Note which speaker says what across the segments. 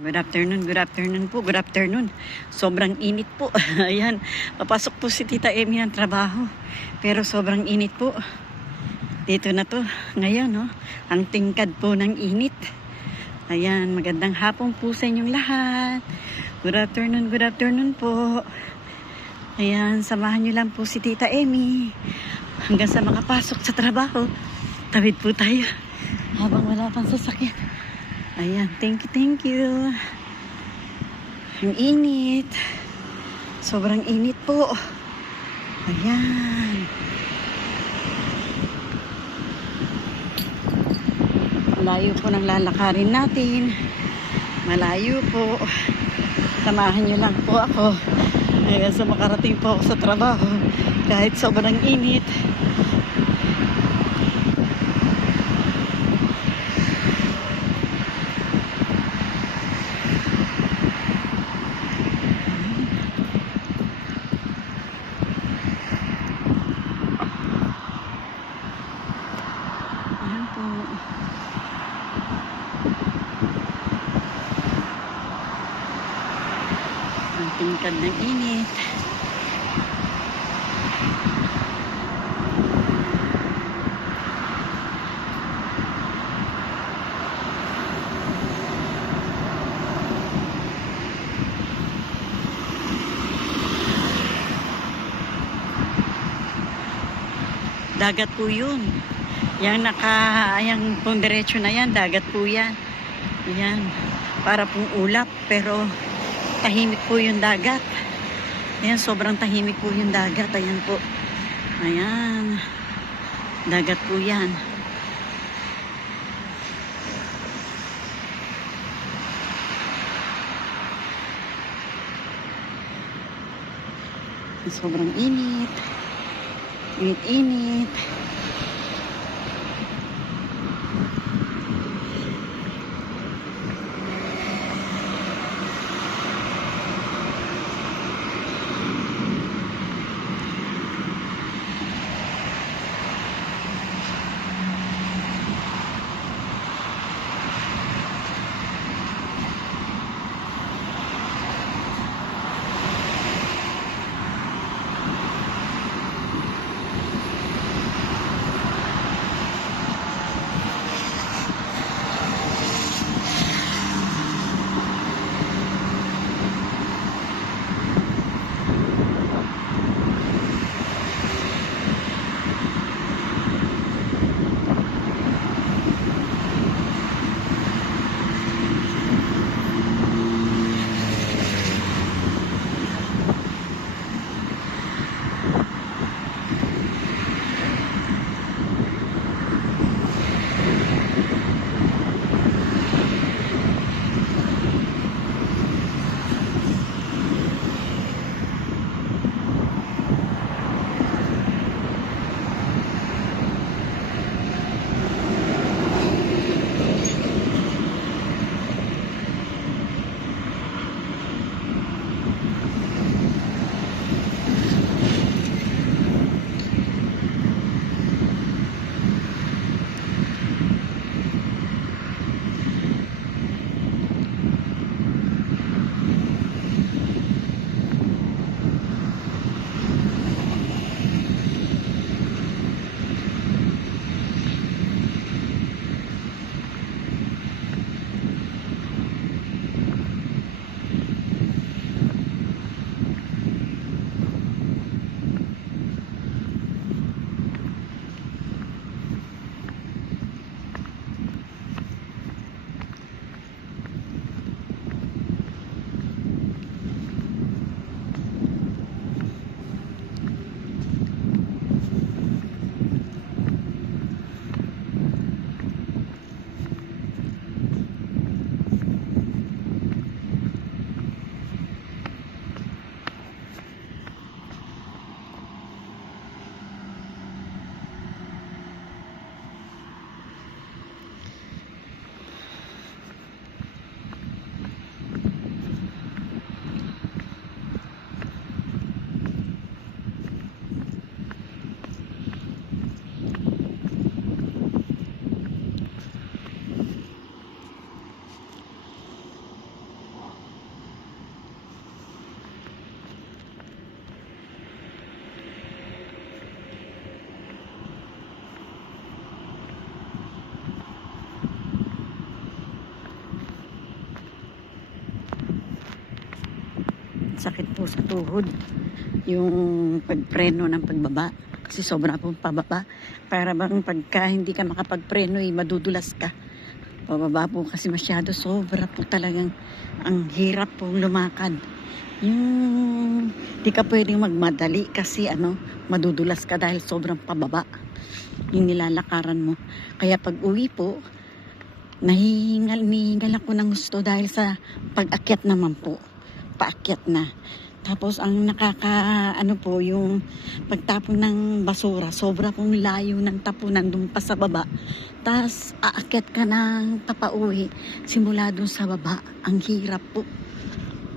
Speaker 1: Good afternoon, good afternoon po, good afternoon. Sobrang init po. Ayan, papasok po si Tita Emmy ng trabaho. Pero sobrang init po. Dito na to, ngayon, no? Ang tingkad po ng init. Ayan, magandang hapon po sa inyong lahat. Good afternoon, good afternoon po. Ayan, samahan niyo lang po si Tita Emmy. Hanggang sa makapasok sa trabaho. Tawid po tayo. Habang wala pang sasakyan. Ayan, thank you, thank you. Ang init. Sobrang init po. Ayan. Malayo po ng lalakarin natin. Malayo po. Samahan niyo lang po ako. Hanggang sa makarating po ako sa trabaho. Kahit sobrang init. Ayan po. Ang tingkad ng init. Dagat po yun. Yang naka, yang pong diretso na yan, dagat po yan. Yan. Para pong ulap, pero tahimik po yung dagat. Ayan, sobrang tahimik po yung dagat. Ayan po. Ayan. Dagat po yan. Sobrang init. Init-init. Sakit po sa tuhod. Yung pagpreno ng pagbaba. Kasi sobra pong pababa. Para bang pagka hindi ka makapagpreno, eh, madudulas ka. Pababa po kasi masyado. Sobra po talagang ang hirap pong lumakad. Yung di ka pwedeng magmadali kasi ano, madudulas ka dahil sobrang pababa yung nilalakaran mo. Kaya pag uwi po, nahihingal, nihingal ako ng gusto dahil sa pag-akyat naman po. Paakyat na. Tapos ang nakaka, ano po, yung pagtapon ng basura, sobra pong layo ng tapunan dun pa sa baba. Tapos aakyat ka ng papauwi, simula dun sa baba. Ang hirap po.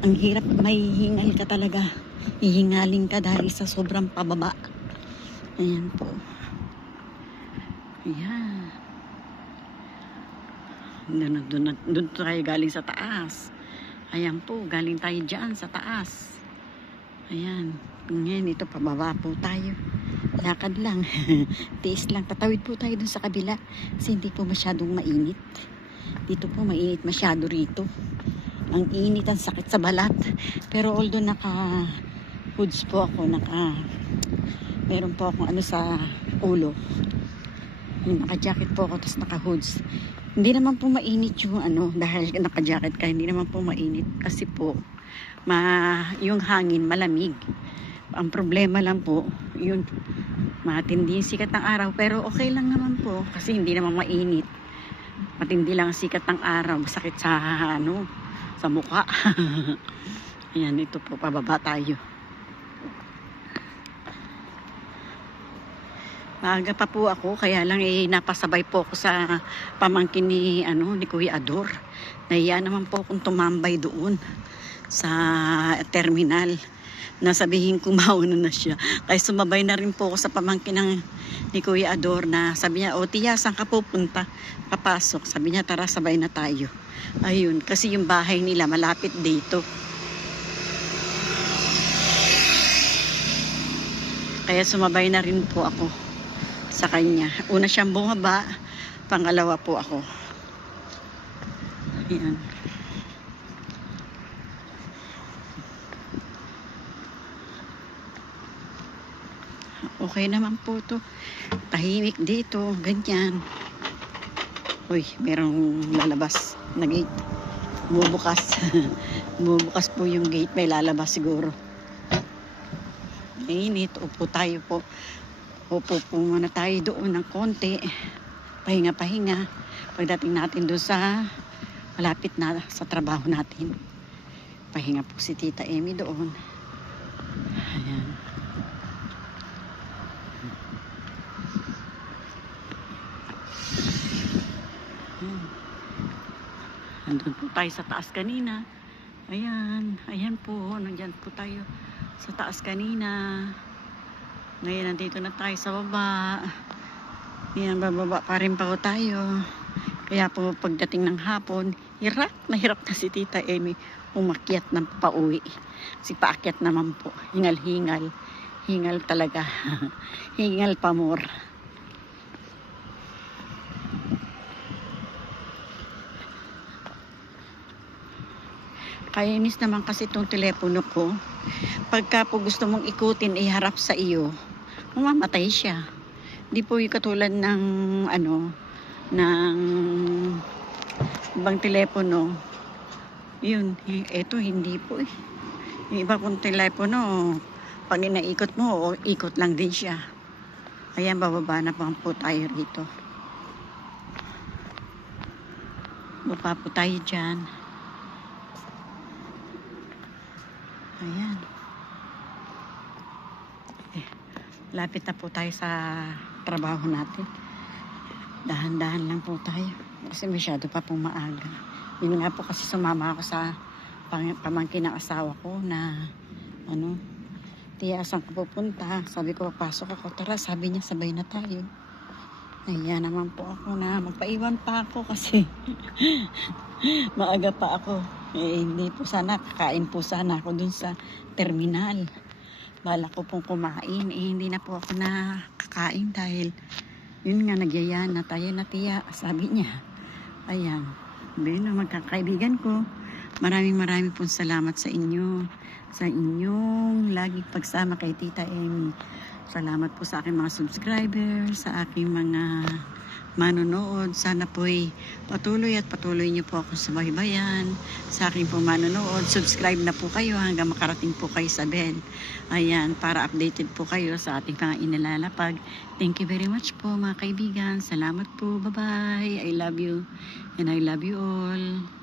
Speaker 1: Ang hirap, may hingal ka talaga. Hihingaling ka dahil sa sobrang pababa. Ayan po. Ayan. Doon, doon, doon tayo galing sa taas. Ayan po, galing tayo dyan sa taas. Ayan. Ngayon, ito pababa po tayo. Lakad lang. Tiis lang. Tatawid po tayo dun sa kabila. Kasi hindi po masyadong mainit. Dito po mainit masyado rito. Ang init, ang sakit sa balat. Pero although naka hoods po ako, naka meron po akong ano sa ulo. Naka-jacket po ako, tapos naka-hoods. Hindi naman po mainit yung ano, dahil naka-jacket ka, hindi naman po mainit. Kasi po, ma, yung hangin malamig. Ang problema lang po, yun, matindi yung sikat ng araw. Pero okay lang naman po, kasi hindi naman mainit. Matindi lang ang sikat ng araw, sakit sa ano, sa mukha. Ayan, ito po, pababa tayo. Maaga pa po ako, kaya lang eh, napasabay po ako sa pamangkin ni, ano, ni Kuya Ador. Nahiya naman po akong tumambay doon sa terminal. Nasabihin ko mauna na siya. Kaya sumabay na rin po ako sa pamangkin ng, ni Kuya Ador na sabi niya, o tiya, saan ka pupunta? Papasok. Sabi niya, tara, sabay na tayo. Ayun, kasi yung bahay nila malapit dito. Kaya sumabay na rin po ako sa kanya. Una siyang bumaba, pangalawa po ako. Ayan. Okay naman po to. Tahimik dito, ganyan. Uy, merong lalabas na gate. Bubukas. Bubukas po yung gate, may lalabas siguro. Init, upo tayo po. Upo po muna tayo doon ng konti. Pahinga-pahinga. Pagdating natin doon sa malapit na sa trabaho natin. Pahinga po si Tita Emmy doon. Ayan. Nandun po tayo sa taas kanina. Ayan, ayan po, nandyan po tayo sa taas kanina. Ngayon, nandito na tayo sa baba. Ayan, bababa pa rin pa tayo. Kaya po, pagdating ng hapon, hirap na hirap na si Tita Amy umakyat ng pauwi. Si paakyat naman po, hingal-hingal. Hingal talaga. hingal pa more. Kainis naman kasi itong telepono ko. Pagka po gusto mong ikutin, iharap sa iyo, mamamatay siya. Di po yung katulad ng ano, ng ibang telepono. Yun, eh, eto hindi po eh. Yung iba kong telepono, pag inaikot mo, ikot lang din siya. Ayan, bababa na pa po tayo rito. Baba po tayo dyan. Ayan. Eh, lapit na po tayo sa trabaho natin. Dahan-dahan lang po tayo. Kasi masyado pa pong maaga. Yun nga po kasi sumama ako sa pamangkin ng asawa ko na ano, tiya, saan ka pupunta? Sabi ko, papasok ako. Tara, sabi niya, sabay na tayo. Nahiya naman po ako na magpaiwan pa ako kasi maaga pa ako. Eh, hindi po sana, kakain po sana ako dun sa terminal. Bala ko pong kumain, eh, hindi na po ako nakakain dahil yun nga, nagyaya na tayo na tiya. Sabi niya, ayan, sabi na magkakaibigan ko, maraming maraming pong salamat sa inyo sa inyong laging pagsama kay Tita Amy. Salamat po sa aking mga subscribers, sa aking mga manonood. Sana po'y patuloy at patuloy niyo po ako sa baybayan. Sa aking po manonood, subscribe na po kayo hanggang makarating po kayo sa bed. Ayan, para updated po kayo sa ating mga inilalapag. Thank you very much po mga kaibigan. Salamat po. Bye-bye. I love you and I love you all.